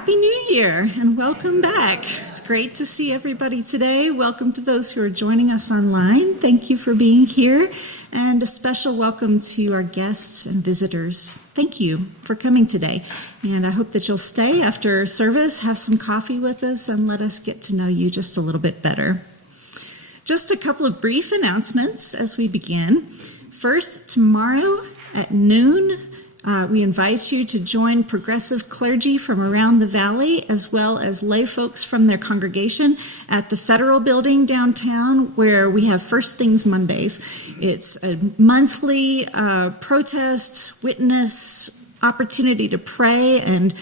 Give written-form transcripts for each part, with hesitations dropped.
Happy New Year and welcome back. It's great to see everybody today. Welcome to those who are joining us online. Thank you for being here, and a special welcome to our guests and visitors. Thank you for coming today, and I hope that you'll stay after service, have some coffee with us, and let us get to know you just a little bit better. Just a couple of brief announcements as we begin. First, tomorrow at noon, we invite you to join progressive clergy from around the valley, as well as lay folks from their congregation at the Federal Building downtown, where we have First Things Mondays. It's a monthly protest, witness, opportunity to pray, and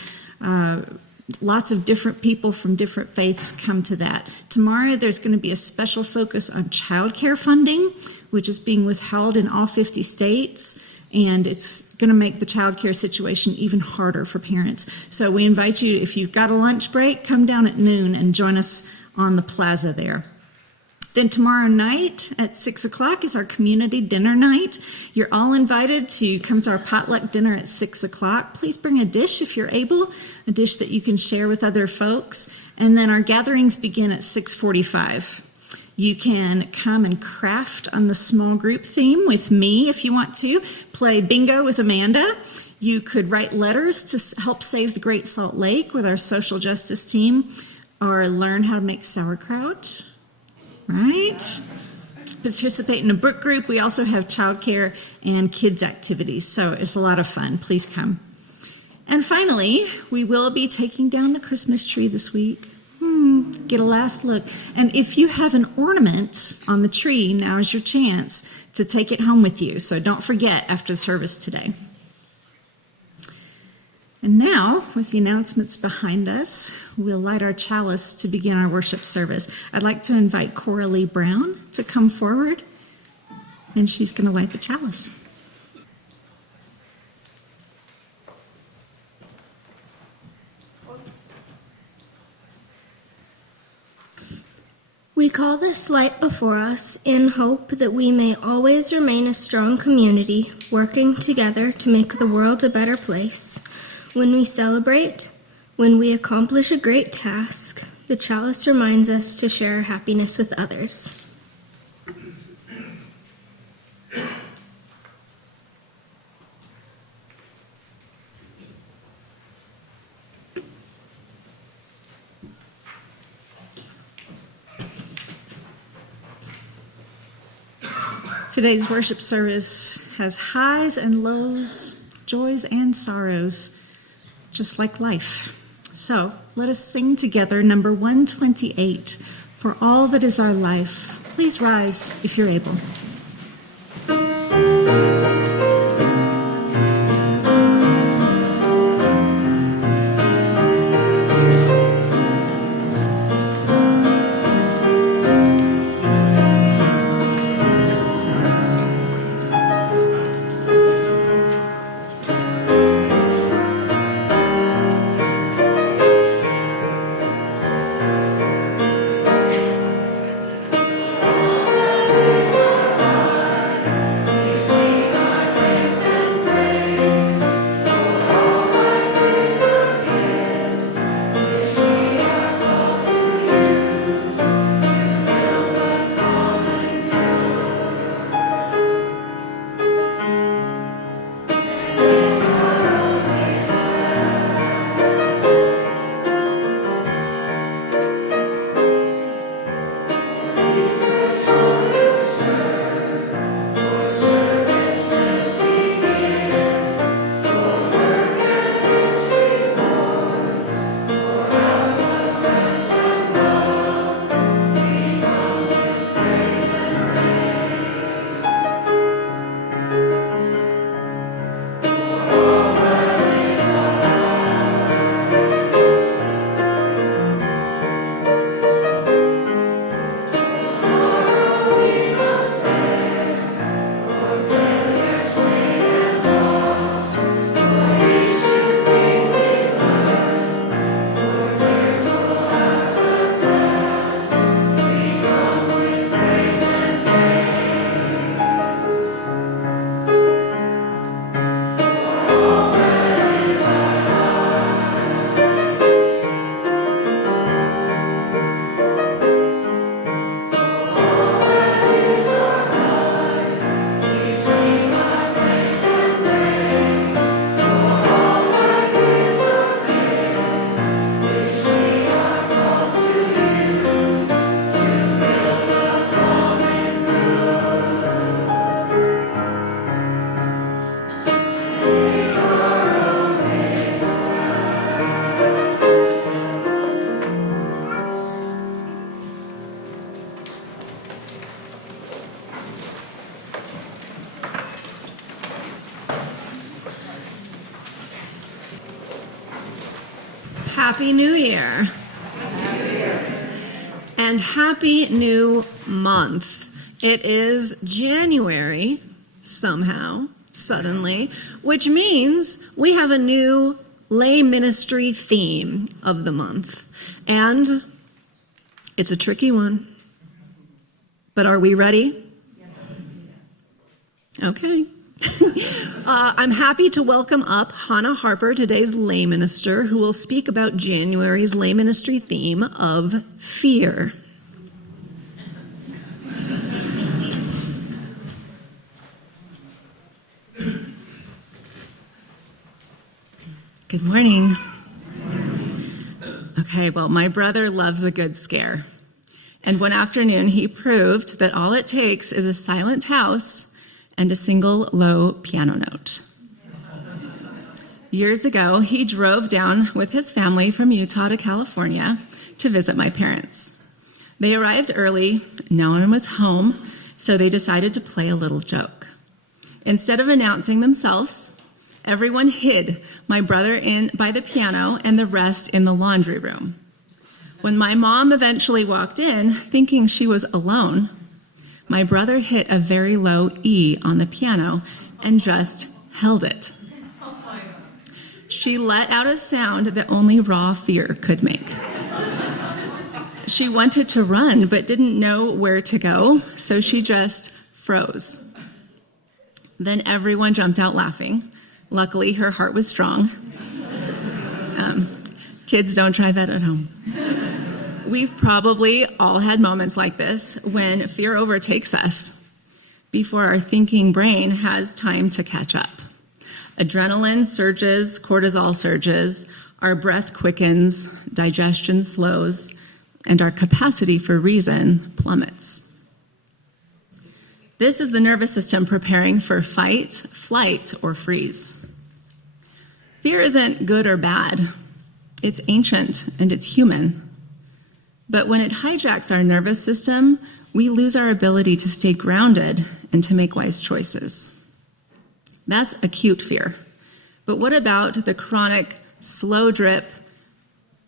lots of different people from different faiths come to that. Tomorrow, there's going to be a special focus on child care funding, which is being withheld in all 50 states. And it's going to make the child care situation even harder for parents. So we invite you, if you've got a lunch break, come down at noon and join us on the plaza there. Then tomorrow night at 6 o'clock is our community dinner night. You're all invited to come to our potluck dinner at 6 o'clock. Please bring a dish if you're able, a dish that you can share with other folks. And then our gatherings begin at 6:45. You can come and craft on the small group theme with me if you want to, play bingo with Amanda. You could write letters to help save the Great Salt Lake with our social justice team, or learn how to make sauerkraut, right? Participate in a book group. We also have childcare and kids activities, so it's a lot of fun. Please come. And finally, we will be taking down the Christmas tree this week. Get a last look. And if you have an ornament on the tree, now is your chance to take it home with you. So don't forget after the service today. And now, with the announcements behind us, we'll light our chalice to begin our worship service. I'd like to invite Coralee Brown to come forward, and she's going to light the chalice. We call this light before us in hope that we may always remain a strong community, working together to make the world a better place. When we celebrate, when we accomplish a great task, the chalice reminds us to share our happiness with others. Today's worship service has highs and lows, joys and sorrows, just like life. So let us sing together number 128, For All That Is Our Life. Please rise if you're able. Happy New Year. And happy new month. It is January, somehow, suddenly, which means we have a new lay ministry theme of the month. And it's a tricky one. But are we ready? Okay. I'm happy to welcome up Hana Harper, today's lay minister, who will speak about January's lay ministry theme of fear. Good morning. Okay, well, my brother loves a good scare. And one afternoon he proved that all it takes is a silent house and a single low piano note. Years ago, he drove down with his family from Utah to California to visit my parents. They arrived early, no one was home, so they decided to play a little joke. Instead of announcing themselves, everyone hid my brother in by the piano and the rest in the laundry room. When my mom eventually walked in, thinking she was alone, my brother hit a very low E on the piano and just held it. She let out a sound that only raw fear could make. She wanted to run, but didn't know where to go, so she just froze. Then everyone jumped out laughing. Luckily, her heart was strong. Kids, don't try that at home. We've probably all had moments like this when fear overtakes us before our thinking brain has time to catch up. Adrenaline surges, cortisol surges, our breath quickens, digestion slows, and our capacity for reason plummets. This is the nervous system preparing for fight, flight, or freeze. Fear isn't good or bad. It's ancient and it's human. But when it hijacks our nervous system, we lose our ability to stay grounded and to make wise choices. That's acute fear. But what about the chronic, slow drip,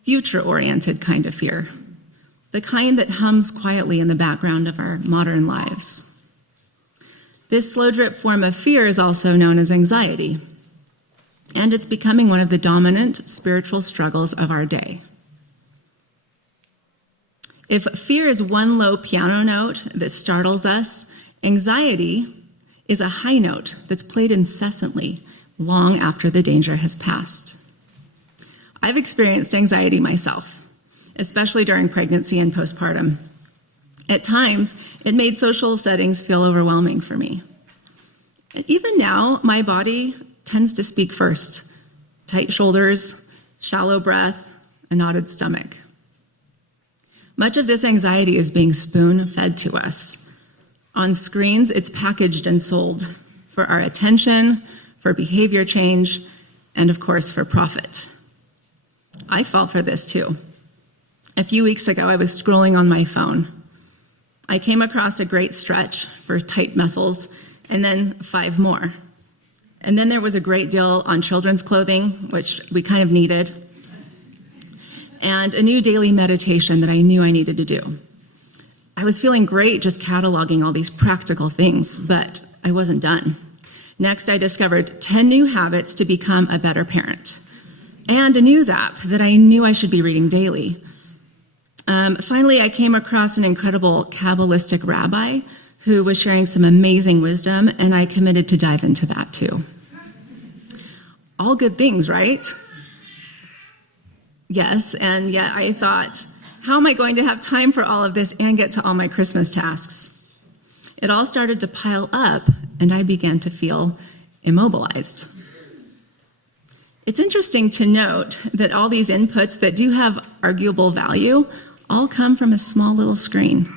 future-oriented kind of fear? The kind that hums quietly in the background of our modern lives. This slow drip form of fear is also known as anxiety, and it's becoming one of the dominant spiritual struggles of our day. If fear is one low piano note that startles us, anxiety is a high note that's played incessantly long after the danger has passed. I've experienced anxiety myself, especially during pregnancy and postpartum. At times, it made social settings feel overwhelming for me. And even now, my body tends to speak first. Tight shoulders, shallow breath, a knotted stomach. Much of this anxiety is being spoon-fed to us. On screens, it's packaged and sold for our attention, for behavior change, and of course, for profit. I fall for this too. A few weeks ago, I was scrolling on my phone. I came across a great stretch for tight muscles, and then 5 more. And then there was a great deal on children's clothing, which we kind of needed, and a new daily meditation that I knew I needed to do. I was feeling great just cataloging all these practical things, but I wasn't done. Next, I discovered 10 new habits to become a better parent, and a news app that I knew I should be reading daily. Finally, I came across an incredible Kabbalistic rabbi who was sharing some amazing wisdom, and I committed to dive into that too. All good things, right? Yes, and yet I thought, how am I going to have time for all of this and get to all my Christmas tasks? It all started to pile up, and I began to feel immobilized. It's interesting to note that all these inputs that do have arguable value all come from a small little screen.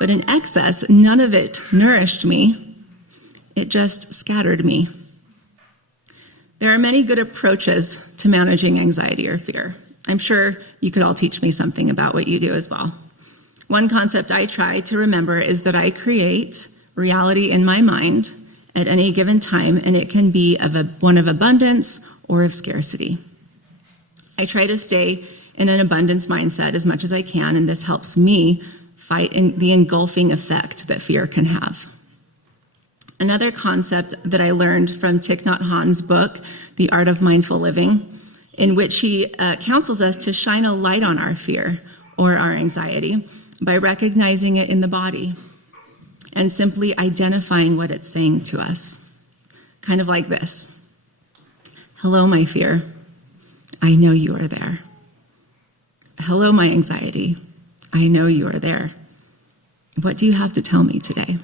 But in excess, none of it nourished me. It just scattered me. There are many good approaches to managing anxiety or fear. I'm sure you could all teach me something about what you do as well. One concept I try to remember is that I create reality in my mind at any given time, and it can be one of abundance or of scarcity. I try to stay in an abundance mindset as much as I can, and this helps me fight the engulfing effect that fear can have. Another concept that I learned from Thich Nhat Hanh's book, The Art of Mindful Living, in which he counsels us to shine a light on our fear or our anxiety by recognizing it in the body and simply identifying what it's saying to us. Kind of like this. Hello, my fear. I know you are there. Hello, my anxiety. I know you are there. What do you have to tell me today?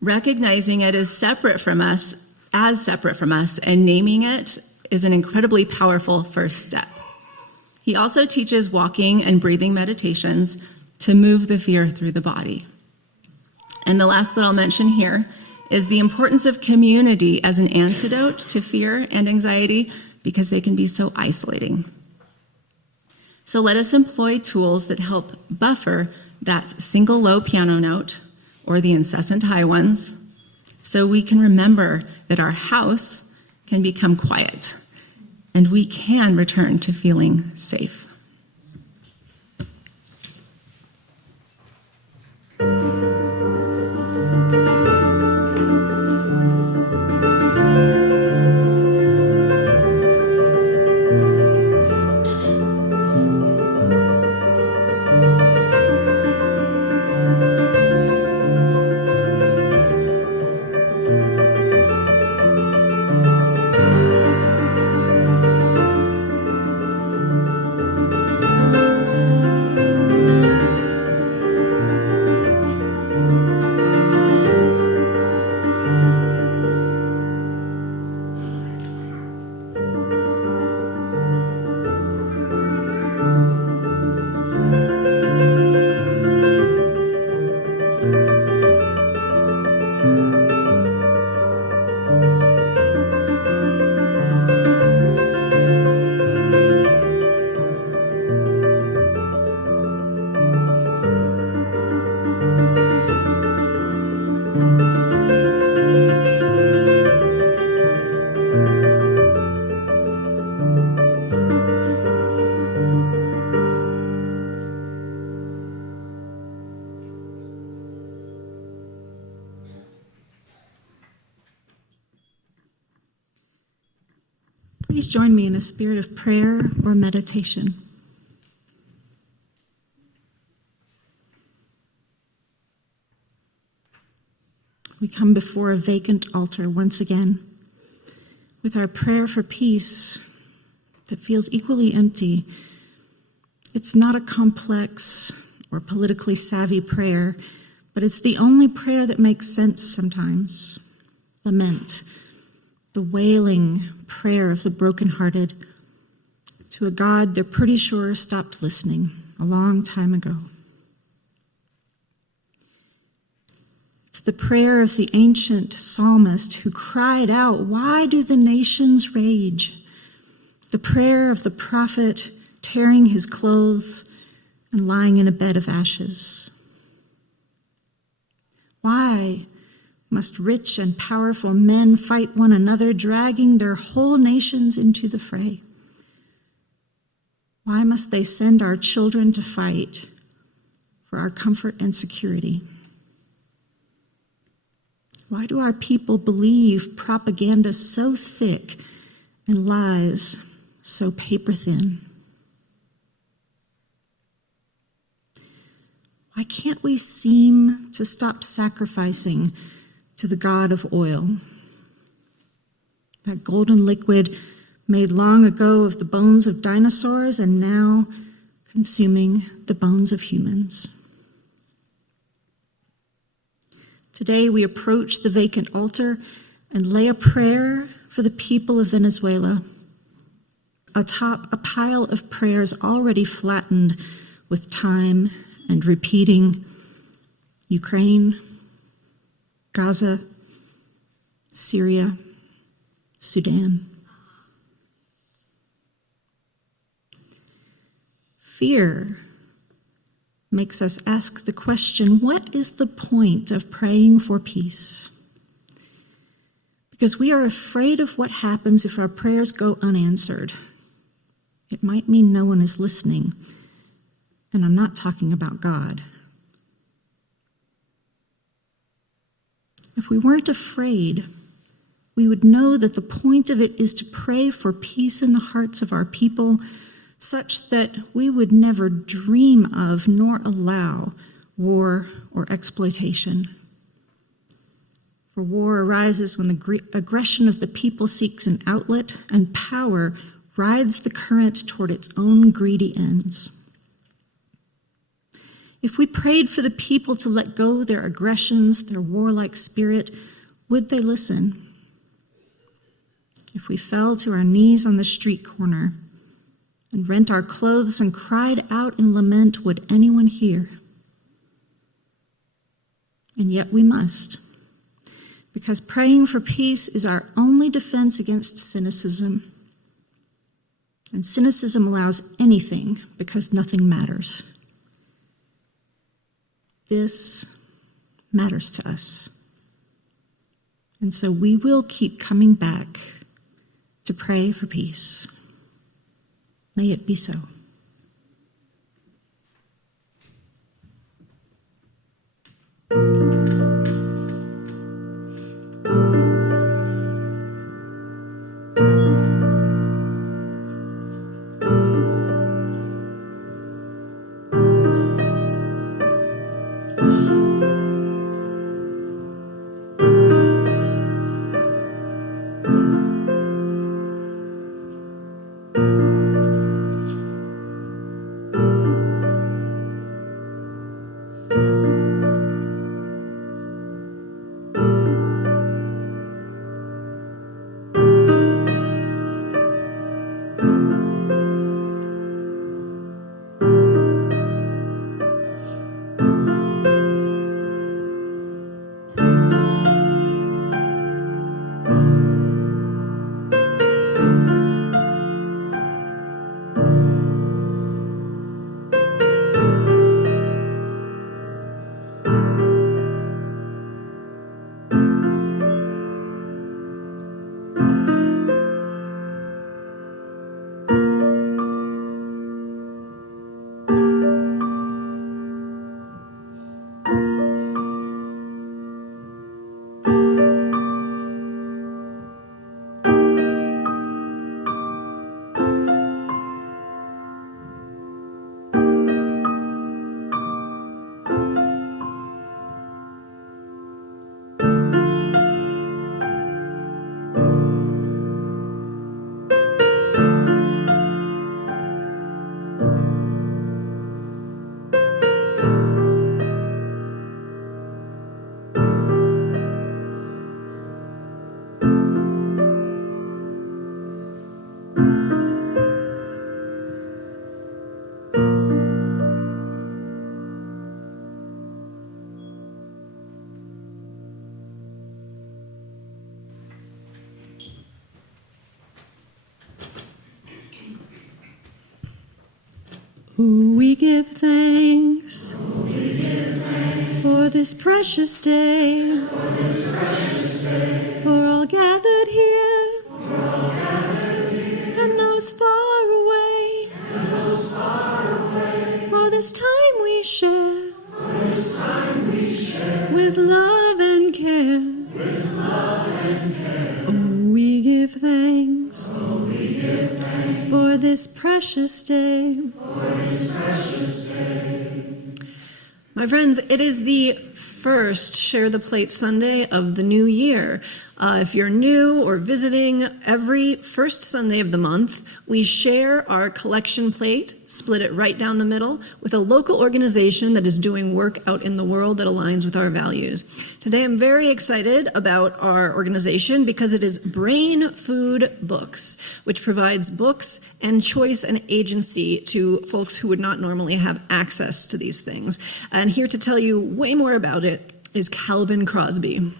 Recognizing it as separate from us, and naming it is an incredibly powerful first step. He also teaches walking and breathing meditations to move the fear through the body. And the last that I'll mention here is the importance of community as an antidote to fear and anxiety because they can be so isolating. So let us employ tools that help buffer that single low piano note or the incessant high ones so we can remember that our house can become quiet and we can return to feeling safe. Please join me in a spirit of prayer or meditation. We come before a vacant altar once again with our prayer for peace that feels equally empty. It's not a complex or politically savvy prayer, but it's the only prayer that makes sense sometimes. Lament, the wailing prayer of the brokenhearted to a God they're pretty sure stopped listening a long time ago. It's the prayer of the ancient psalmist who cried out, "Why do the nations rage?" The prayer of the prophet tearing his clothes and lying in a bed of ashes. Why must rich and powerful men fight one another, dragging their whole nations into the fray? Why must they send our children to fight for our comfort and security? Why do our people believe propaganda so thick and lies so paper thin? Why can't we seem to stop sacrificing to the god of oil, that golden liquid made long ago of the bones of dinosaurs and now consuming the bones of humans? Today we approach the vacant altar and lay a prayer for the people of Venezuela, atop a pile of prayers already flattened with time and repeating: Ukraine, Gaza, Syria, Sudan. Fear makes us ask the question, what is the point of praying for peace? Because we are afraid of what happens if our prayers go unanswered. It might mean no one is listening, and I'm not talking about God. If we weren't afraid, we would know that the point of it is to pray for peace in the hearts of our people, such that we would never dream of nor allow war or exploitation. For war arises when the aggression of the people seeks an outlet, and power rides the current toward its own greedy ends. If we prayed for the people to let go their aggressions, their warlike spirit, would they listen? If we fell to our knees on the street corner and rent our clothes and cried out in lament, would anyone hear? And yet we must, because praying for peace is our only defense against cynicism. And cynicism allows anything because nothing matters. This matters to us. And so we will keep coming back to pray for peace. May it be so. We give thanks for this precious day, for all gathered here, and those far away, for this time we share, with love and care. Oh, we give thanks for this precious day. My friends, it is the first Share the Plate Sunday of the new year. If you're new or visiting, every first Sunday of the month, we share our collection plate, split it right down the middle, with a local organization that is doing work out in the world that aligns with our values. Today, I'm very excited about our organization because it is Brain Food Books, which provides books and choice and agency to folks who would not normally have access to these things. And here to tell you way more about it is Calvin Crosby.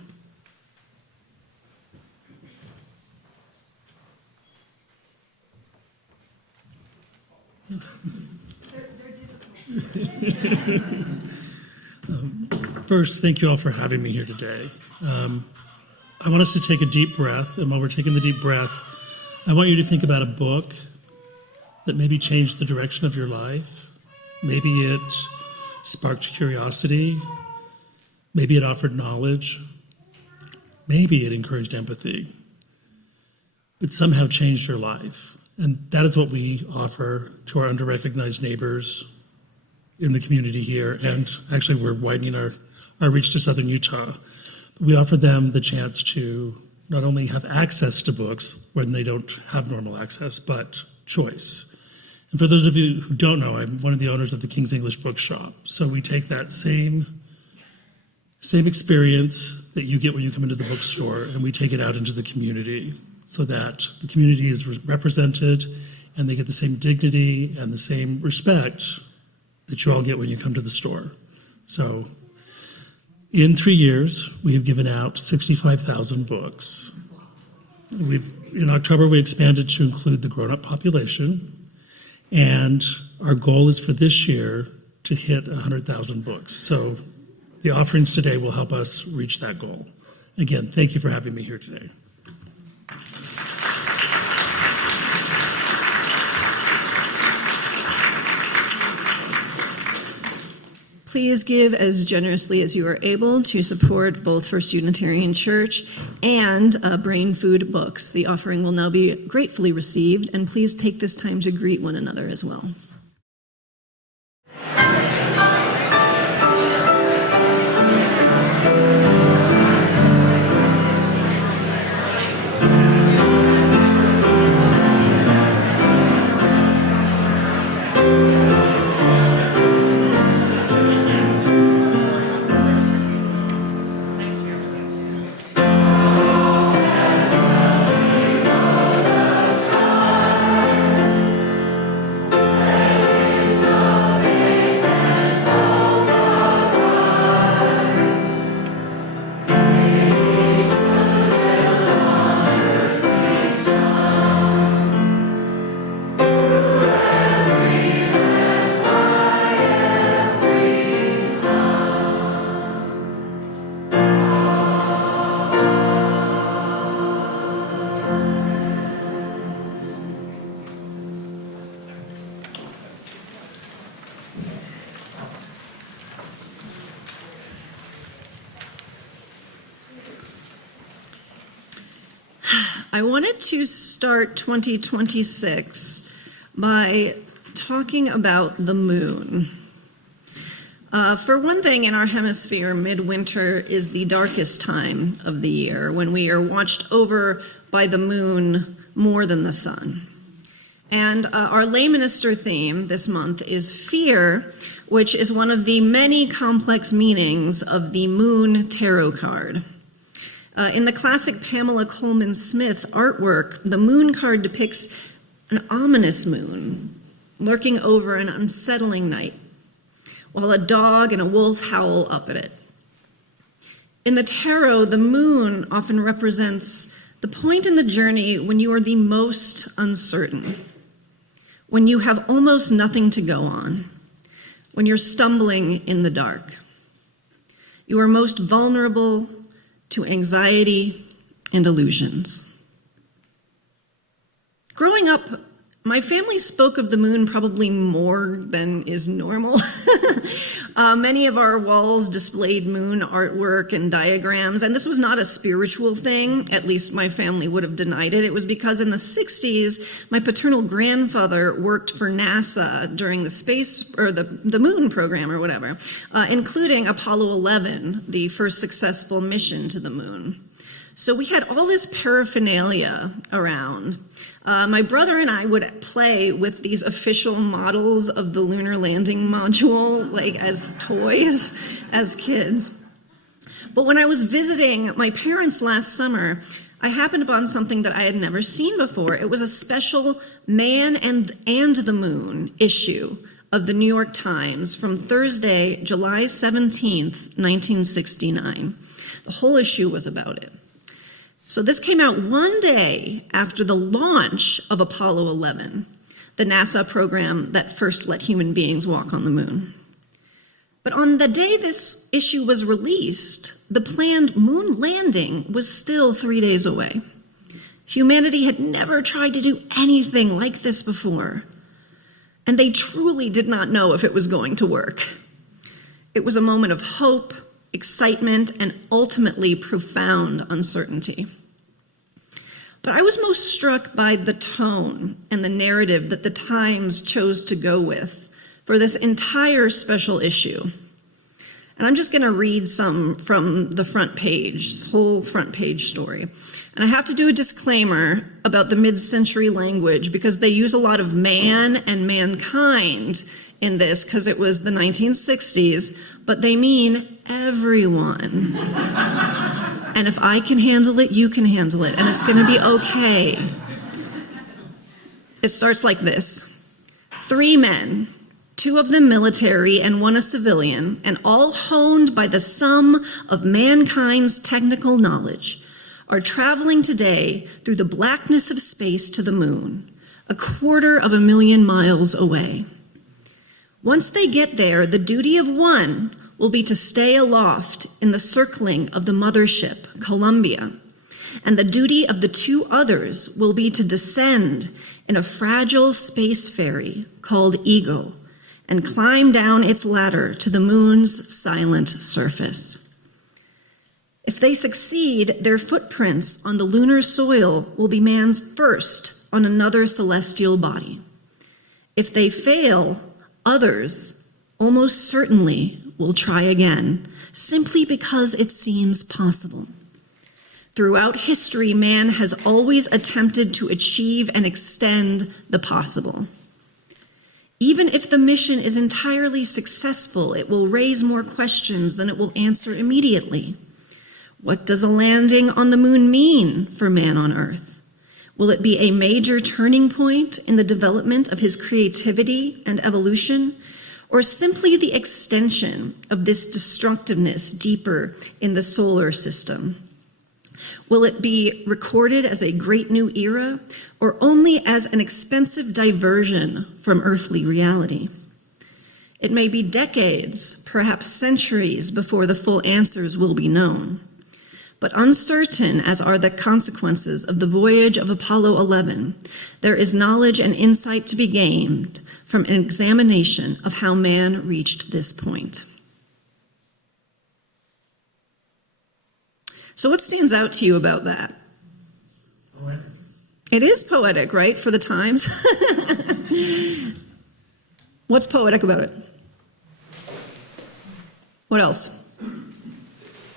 First, thank you all for having me here today. I want us to take a deep breath, and while we're taking the deep breath, I want you to think about a book that maybe changed the direction of your life. Maybe it sparked curiosity. Maybe it offered knowledge. Maybe it encouraged empathy. But somehow changed your life. And that is what we offer to our under-recognized neighbors in the community here. And actually, we're widening our reach to Southern Utah. We offer them the chance to not only have access to books when they don't have normal access, but choice. And for those of you who don't know, I'm one of the owners of the King's English Bookshop. So we take that same experience that you get when you come into the bookstore, and we take it out into the community so that the community is represented and they get the same dignity and the same respect that you all get when you come to the store. So In 3 years, we have given out 65,000 books. In October, we expanded to include the grown-up population, and our goal is for this year to hit 100,000 books. So the offerings today will help us reach that goal. Again, thank you for having me here today. Please give as generously as you are able to support both First Unitarian Church and Brain Food Books. The offering will now be gratefully received, and please take this time to greet one another as well. I wanted to start 2026 by talking about the moon. For one thing, in our hemisphere, midwinter is the darkest time of the year, when we are watched over by the moon more than the sun. And our lay minister theme this month is fear, which is one of the many complex meanings of the moon tarot card. In the classic Pamela Coleman Smith artwork, the moon card depicts an ominous moon lurking over an unsettling night, while a dog and a wolf howl up at it. In the tarot, the moon often represents the point in the journey when you are the most uncertain, when you have almost nothing to go on, when you're stumbling in the dark. You are most vulnerable to anxiety and illusions. Growing up, my family spoke of the moon probably more than is normal. Many of our walls displayed moon artwork and diagrams, and this was not a spiritual thing. At least my family would have denied it. It was because in the 60s, my paternal grandfather worked for NASA during the space or the moon program or whatever, including Apollo 11, the first successful mission to the moon. So we had all this paraphernalia around. My brother and I would play with these official models of the lunar landing module, like as toys, as kids. But when I was visiting my parents last summer, I happened upon something that I had never seen before. It was a special Man and the Moon issue of the New York Times from Thursday, July 17th, 1969. The whole issue was about it. So this came out one day after the launch of Apollo 11, the NASA program that first let human beings walk on the moon. But on the day this issue was released, the planned moon landing was still 3 days away. Humanity had never tried to do anything like this before, and they truly did not know if it was going to work. It was a moment of hope, excitement, and ultimately profound uncertainty. But I was most struck by the tone and the narrative that the Times chose to go with for this entire special issue. And I'm just going to read some from the front page, this whole front page story. And I have to do a disclaimer about the mid-century language because they use a lot of man and mankind in this because it was the 1960s, but they mean everyone. And if I can handle it, you can handle it, and it's going to be okay. It starts like this. 3 men, 2 of them military and 1 a civilian, and all honed by the sum of mankind's technical knowledge, are traveling today through the blackness of space to the moon, 250,000 miles away. Once they get there, the duty of one will be to stay aloft in the circling of the mothership, Columbia, and the duty of the 2 others will be to descend in a fragile space ferry called Ego and climb down its ladder to the moon's silent surface. If they succeed, their footprints on the lunar soil will be man's first on another celestial body. If they fail, others almost certainly will try again, simply because it seems possible. Throughout history, man has always attempted to achieve and extend the possible. Even if the mission is entirely successful, it will raise more questions than it will answer immediately. What does a landing on the moon mean for man on Earth? Will it be a major turning point in the development of his creativity and evolution, or simply the extension of this destructiveness deeper in the solar system? Will it be recorded as a great new era, or only as an expensive diversion from earthly reality? It may be decades, perhaps centuries, before the full answers will be known. But uncertain as are the consequences of the voyage of Apollo 11, there is knowledge and insight to be gained from an examination of how man reached this point. So what stands out to you about that? Poetic. It is poetic, right, for the times? What's poetic about it? What else?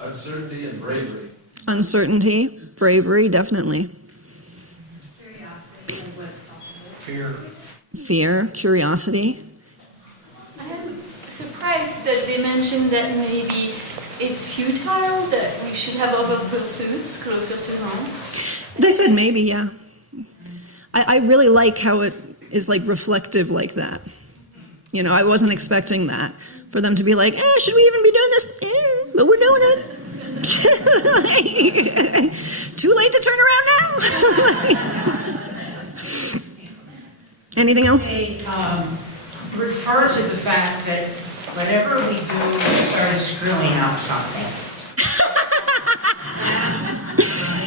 Uncertainty and bravery. Uncertainty, bravery, definitely. Curiosity and what's possible. Fear. Fear, curiosity. I am surprised that they mentioned that maybe it's futile, that we should have other pursuits closer to home. They said maybe, yeah. I really like how it is like reflective like that. You know, I wasn't expecting that. For them to be like, should we even be doing this? But we're doing it. Too late to turn around now. Anything else? They refer to the fact that whatever we do, we start screwing up something.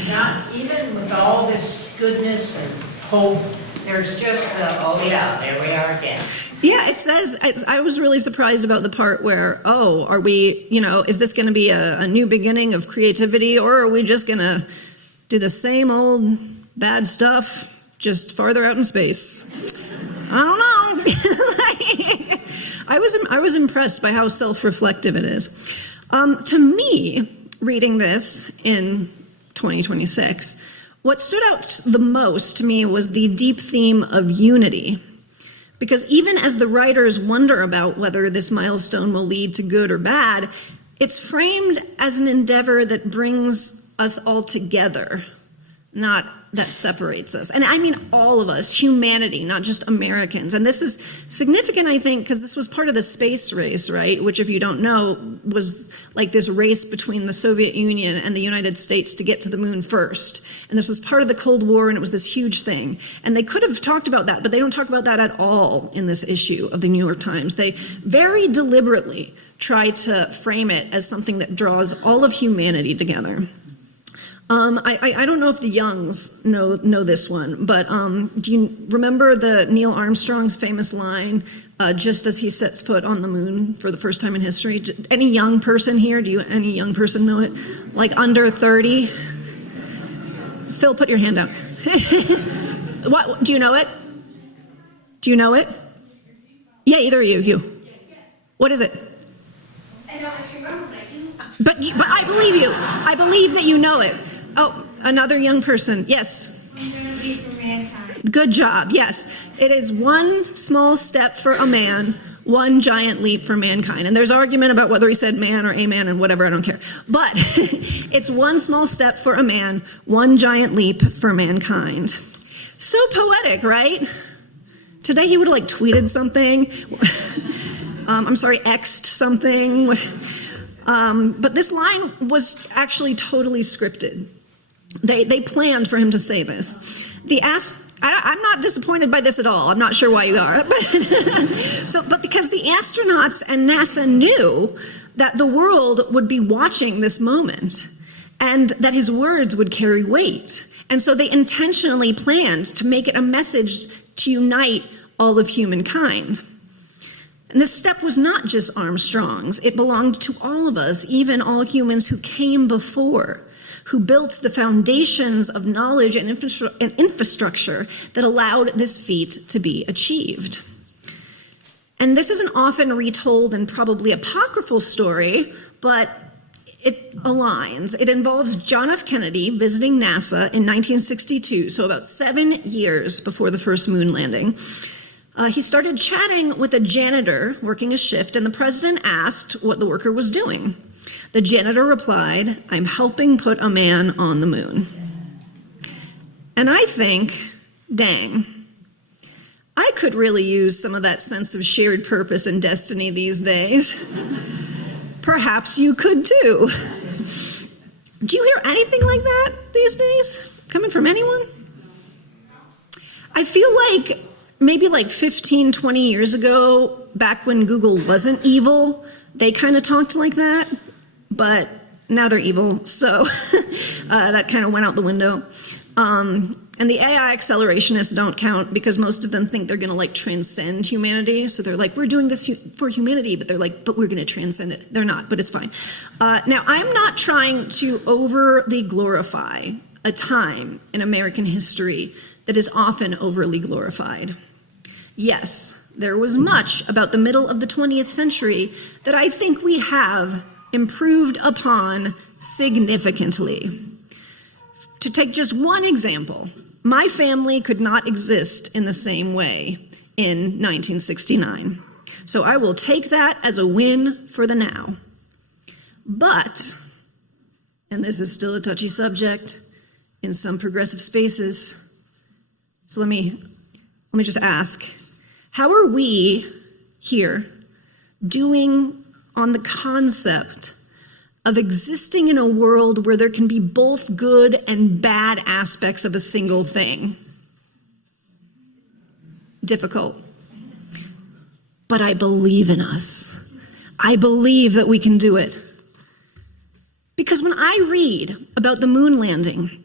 Not even with all this goodness and hope, there's just the, oh yeah, there we are again. Yeah, it says, I was really surprised about the part where, are we, is this going to be a new beginning of creativity, or are we just going to do the same old bad stuff, just farther out in space? I don't know. I was impressed by how self-reflective it is. To me, reading this in 2026, what stood out the most to me was the deep theme of unity. Because even as the writers wonder about whether this milestone will lead to good or bad, it's framed as an endeavor that brings us all together, not that separates us. And I mean all of us, humanity, not just Americans. And this is significant, I think, because this was part of the space race, right? Which, if you don't know, was like this race between the Soviet Union and the United States to get to the moon first. And this was part of the Cold War, and it was this huge thing. And they could have talked about that, but they don't talk about that at all in this issue of the New York Times. They very deliberately try to frame it as something that draws all of humanity together. I don't know if the Youngs know this one, but do you remember the Neil Armstrong's famous line, just as he sets foot on the moon for the first time in history? Any young person here, any young person know it? Like under 30? Phil, put your hand out. What, do you know it? Do you know it? Yeah, either of you. What is it? I don't actually remember, but I do. But I believe you. I believe that you know it. Oh, another young person. Yes. Eternity for mankind. Good job. Yes. It is one small step for a man, one giant leap for mankind. And there's argument about whether he said man or a man and whatever, I don't care. But it's one small step for a man, one giant leap for mankind. So poetic, right? Today he would have tweeted something. X'd something. But this line was actually totally scripted. They planned for him to say this. I'm not disappointed by this at all. I'm not sure why you are. But because the astronauts and NASA knew that the world would be watching this moment and that his words would carry weight. And so they intentionally planned to make it a message to unite all of humankind. And this step was not just Armstrong's. It belonged to all of us, even all humans who came before, who built the foundations of knowledge and infrastructure that allowed this feat to be achieved. And this is an often retold and probably apocryphal story, but it aligns. It involves John F. Kennedy visiting NASA in 1962, so about 7 years before the first moon landing. He started chatting with a janitor working a shift, and the president asked what the worker was doing. The janitor replied, "I'm helping put a man on the moon." And I think, dang, I could really use some of that sense of shared purpose and destiny these days. Perhaps you could too. Do you hear anything like that these days? Coming from anyone? I feel like maybe 15, 20 years ago, back when Google wasn't evil, they kind of talked like that. But now they're evil, so that kind of went out the window. And the AI accelerationists don't count because most of them think they're going to transcend humanity. So they're like, we're doing this for humanity, but they're like, but we're going to transcend it. They're not, but it's fine. Now, I'm not trying to overly glorify a time in American history that is often overly glorified. Yes, there was much about the middle of the 20th century that I think we have improved upon significantly. To take just one example, my family could not exist in the same way in 1969. So I will take that as a win for the now. But, and this is still a touchy subject in some progressive spaces, so let me just ask, how are we here doing on the concept of existing in a world where there can be both good and bad aspects of a single thing? Difficult. But I believe in us. I believe that we can do it. Because when I read about the moon landing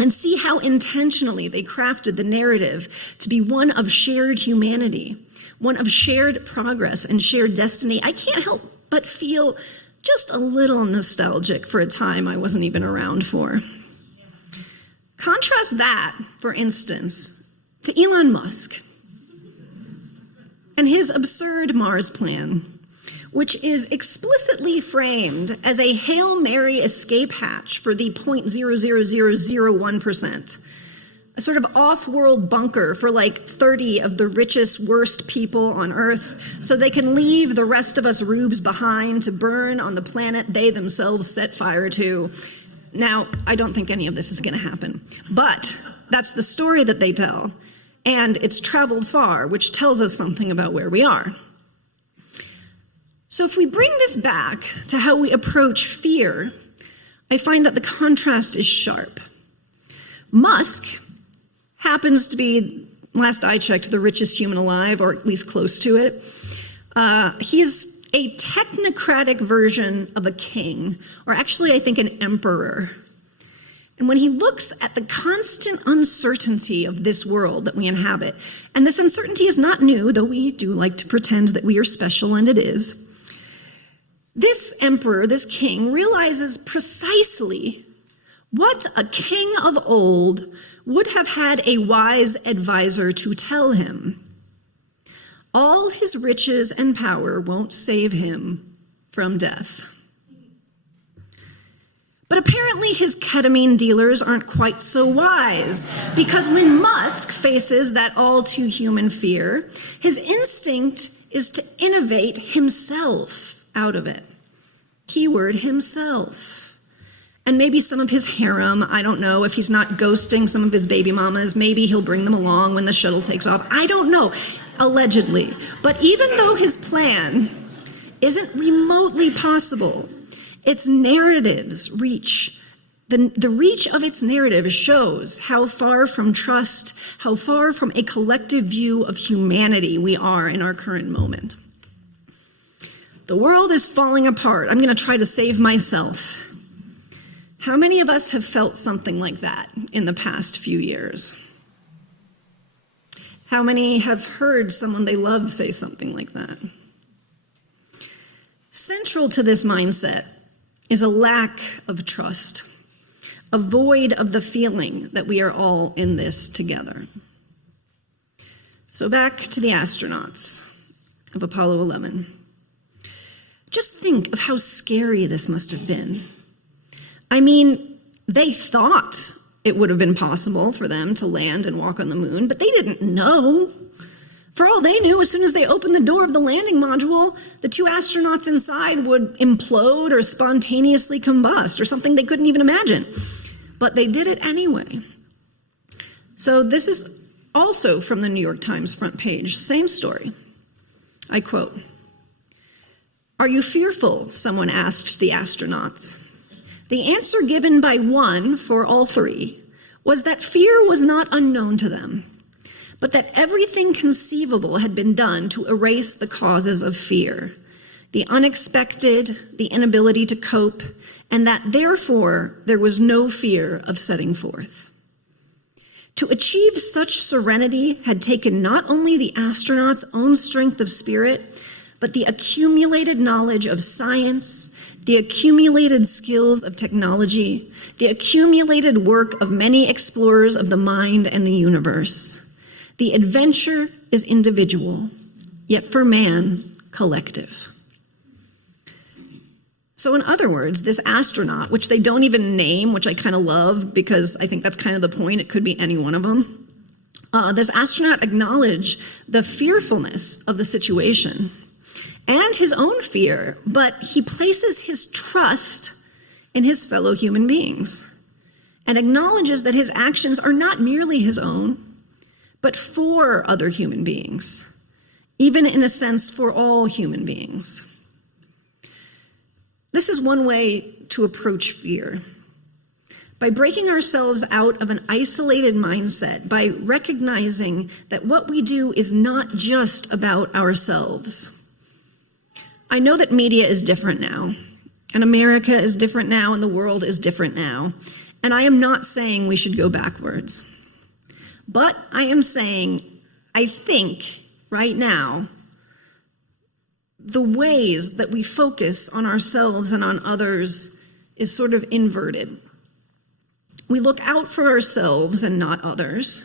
and see how intentionally they crafted the narrative to be one of shared humanity, one of shared progress and shared destiny, I can't help but feel just a little nostalgic for a time I wasn't even around for. Contrast that, for instance, to Elon Musk and his absurd Mars plan, which is explicitly framed as a Hail Mary escape hatch for the 0.00001%, a sort of off-world bunker for 30 of the richest, worst people on Earth, so they can leave the rest of us rubes behind to burn on the planet they themselves set fire to. Now, I don't think any of this is going to happen, but that's the story that they tell, and it's traveled far, which tells us something about where we are. So if we bring this back to how we approach fear, I find that the contrast is sharp. Musk happens to be, last I checked, the richest human alive, or at least close to it. He's a technocratic version of a king, or actually I think an emperor. And when he looks at the constant uncertainty of this world that we inhabit, and this uncertainty is not new, though we do like to pretend that we are special, and it is, this emperor, this king, realizes precisely what a king of old would have had a wise advisor to tell him. All his riches and power won't save him from death. But apparently his ketamine dealers aren't quite so wise, because when Musk faces that all too human fear, his instinct is to innovate himself out of it. Keyword himself. And maybe some of his harem, I don't know, if he's not ghosting some of his baby mamas, maybe he'll bring them along when the shuttle takes off. I don't know, allegedly. But even though his plan isn't remotely possible, its narratives reach. The reach of its narrative shows how far from trust, how far from a collective view of humanity we are in our current moment. The world is falling apart. I'm going to try to save myself. How many of us have felt something like that in the past few years? How many have heard someone they love say something like that? Central to this mindset is a lack of trust, a void of the feeling that we are all in this together. So back to the astronauts of Apollo 11. Just think of how scary this must have been. I mean, they thought it would have been possible for them to land and walk on the moon, but they didn't know. For all they knew, as soon as they opened the door of the landing module, the 2 astronauts inside would implode or spontaneously combust or something they couldn't even imagine. But they did it anyway. So this is also from the New York Times front page, same story. I quote, "Are you fearful?" someone asked the astronauts. The answer given by one for all 3 was that fear was not unknown to them, but that everything conceivable had been done to erase the causes of fear, the unexpected, the inability to cope, and that therefore there was no fear of setting forth. To achieve such serenity had taken not only the astronauts' own strength of spirit, but the accumulated knowledge of science, the accumulated skills of technology, the accumulated work of many explorers of the mind and the universe. The adventure is individual, yet for man, collective. So in other words, this astronaut, which they don't even name, which I kind of love because I think that's kind of the point, it could be any one of them. This astronaut acknowledged the fearfulness of the situation and his own fear, but he places his trust in his fellow human beings and acknowledges that his actions are not merely his own, but for other human beings, even in a sense for all human beings. This is one way to approach fear. By breaking ourselves out of an isolated mindset, by recognizing that what we do is not just about ourselves. I know that media is different now, and America is different now, and the world is different now, and I am not saying we should go backwards. But I am saying, I think, right now, the ways that we focus on ourselves and on others is sort of inverted. We look out for ourselves and not others,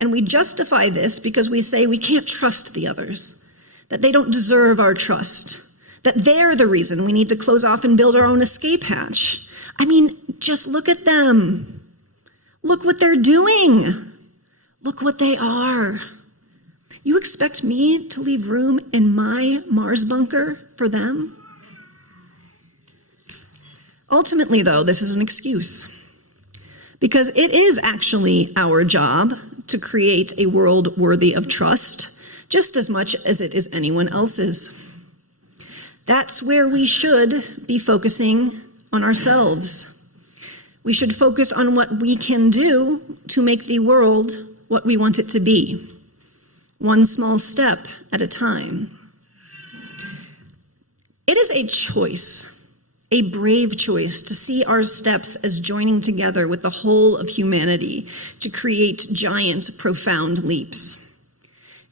and we justify this because we say we can't trust the others, that they don't deserve our trust, that they're the reason we need to close off and build our own escape hatch. I mean, just look at them. Look what they're doing. Look what they are. You expect me to leave room in my Mars bunker for them? Ultimately, though, this is an excuse, because it is actually our job to create a world worthy of trust, just as much as it is anyone else's. That's where we should be focusing on ourselves. We should focus on what we can do to make the world what we want it to be, one small step at a time. It is a choice, a brave choice, to see our steps as joining together with the whole of humanity to create giant, profound leaps.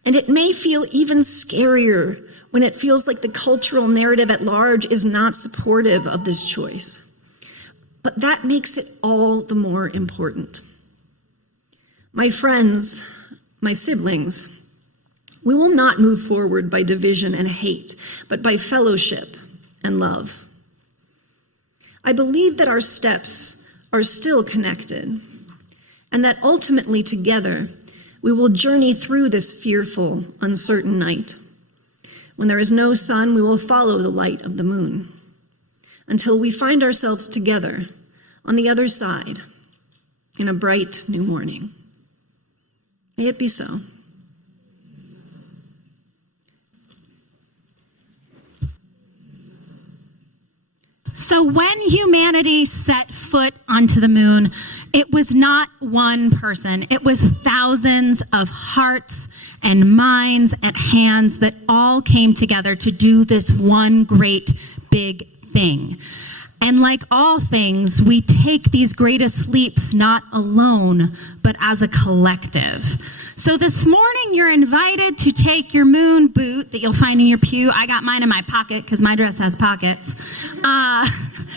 And it may feel even scarier when it feels like the cultural narrative at large is not supportive of this choice. But that makes it all the more important. My friends, my siblings, we will not move forward by division and hate, but by fellowship and love. I believe that our steps are still connected, and that ultimately together we will journey through this fearful, uncertain night. When there is no sun, we will follow the light of the moon until we find ourselves together on the other side in a bright new morning. May it be so. So when humanity set foot onto the moon, it was not one person. It was thousands of hearts and minds and hands that all came together to do this one great big thing. And like all things, we take these greatest leaps not alone, but as a collective. So this morning, you're invited to take your moon boot that you'll find in your pew. I got mine in my pocket because my dress has pockets.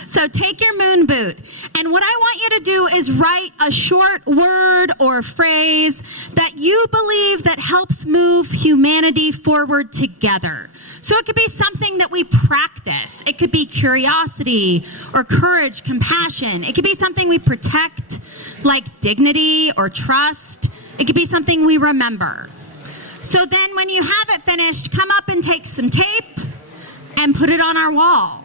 So take your moon boot. And what I want you to do is write a short word or phrase that you believe that helps move humanity forward together. So it could be something that we practice. It could be curiosity or courage, compassion. It could be something we protect, like dignity or trust. It could be something we remember. So then when you have it finished, come up and take some tape and put it on our wall.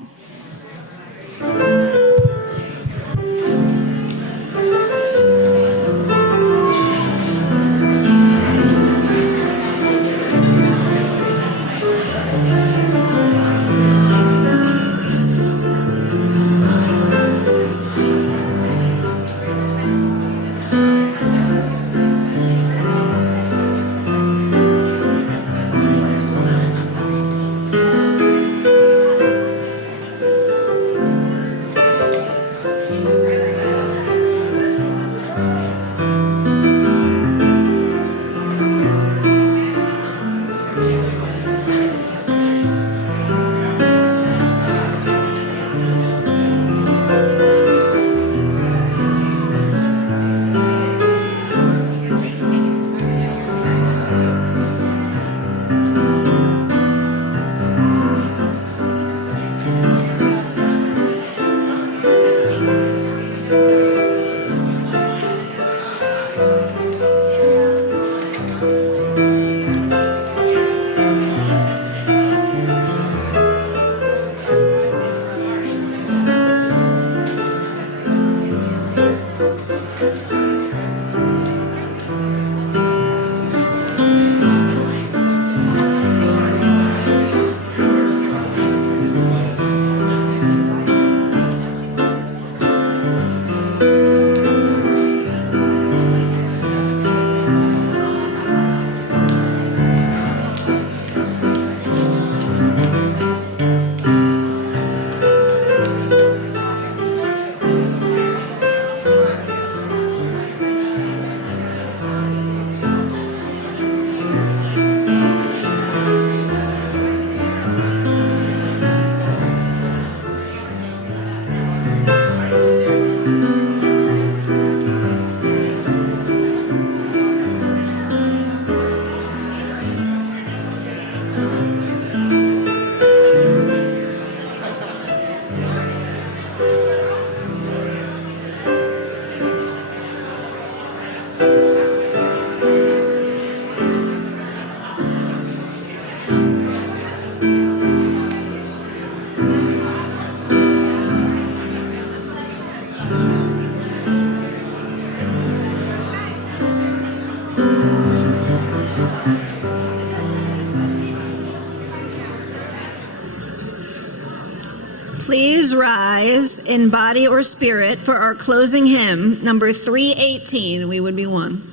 Please rise in body or spirit for our closing hymn, number 318, We Would Be One.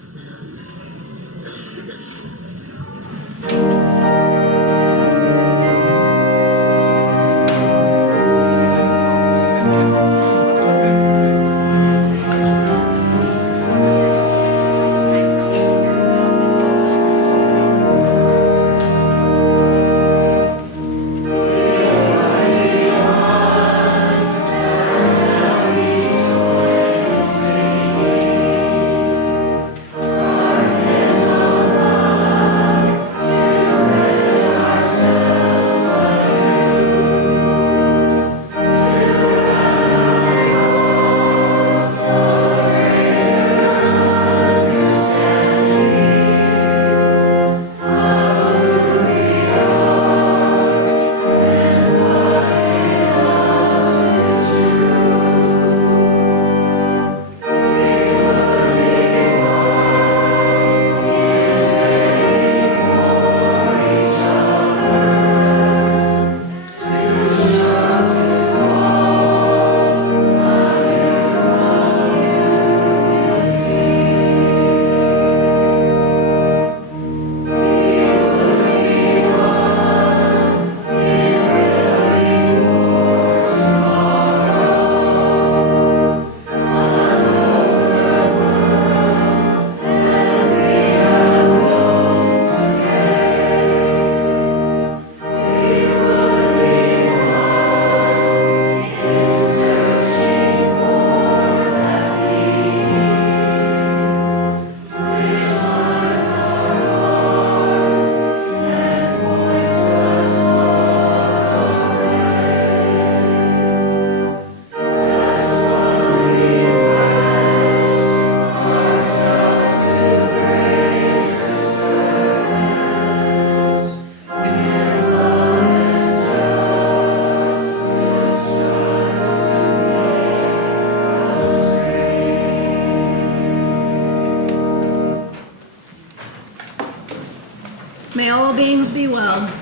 May all beings be well.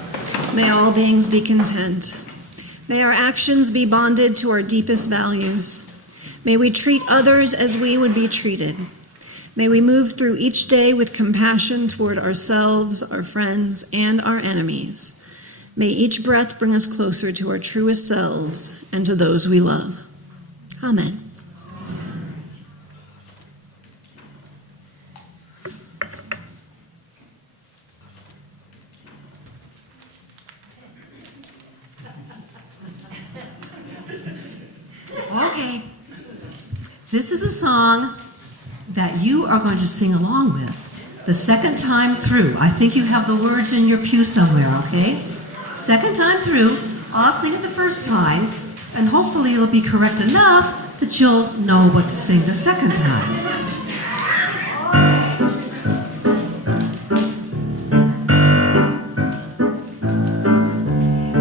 May all beings be content. May our actions be bonded to our deepest values. May we treat others as we would be treated. May we move through each day with compassion toward ourselves, our friends, and our enemies. May each breath bring us closer to our truest selves and to those we love. Amen. Okay. This is a song that you are going to sing along with the second time through. I think you have the words in your pew somewhere, okay? Second time through, I'll sing it the first time, and hopefully it'll be correct enough that you'll know what to sing the second time.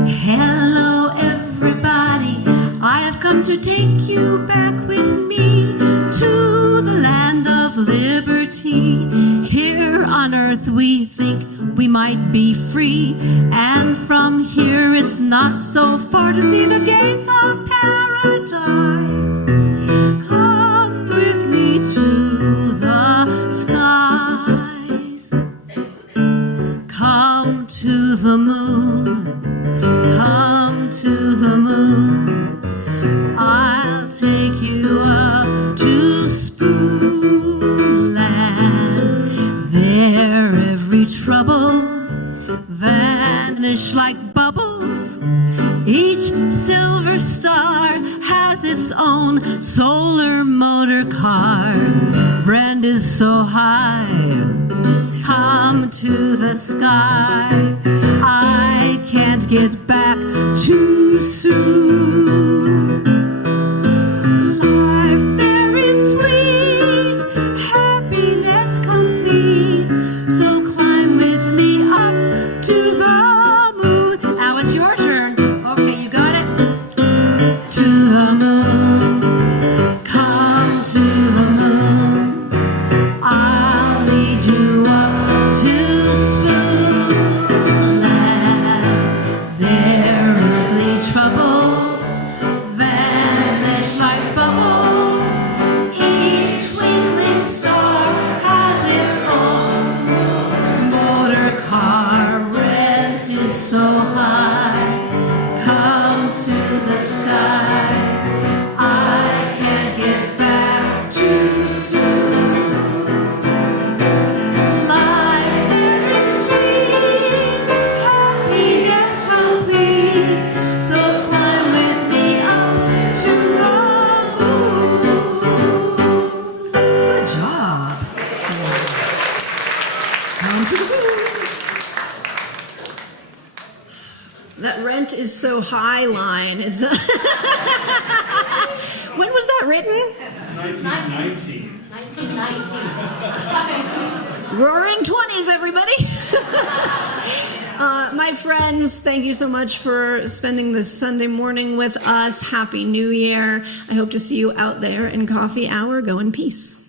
Hello, everybody. I have come to take you back with me to the land of liberty. Here on earth we think we might be free, and from here it's not so far to see the gates of paradise. Come with me to the skies. Come to the moon. Come to the moon. I'll take you up to Spoonland. There every trouble vanish like bubbles. Each silver star has its own solar motor car. Brand is so high. Come to the sky. I can't get back too soon. Life there is sweet, happiness complete. So climb with me up to the moon. Now it's your turn. Okay, you got it? To the moon. Come to the moon. I'll lead you up to Spoonland. Their earthly troubles vanish like bubbles. Each twinkling star has its own motor car. Rent is so high. Come to the sky. I can't get back too soon. Life there is sweet, happiness complete. So climb with me up to the moon. Good job. Come to the moon. That rent is so high line is. When was that written? 1919. 1919. Roaring 20s, everybody. My friends, thank you so much for spending this Sunday morning with us. Happy New Year. I hope to see you out there in coffee hour. Go in peace.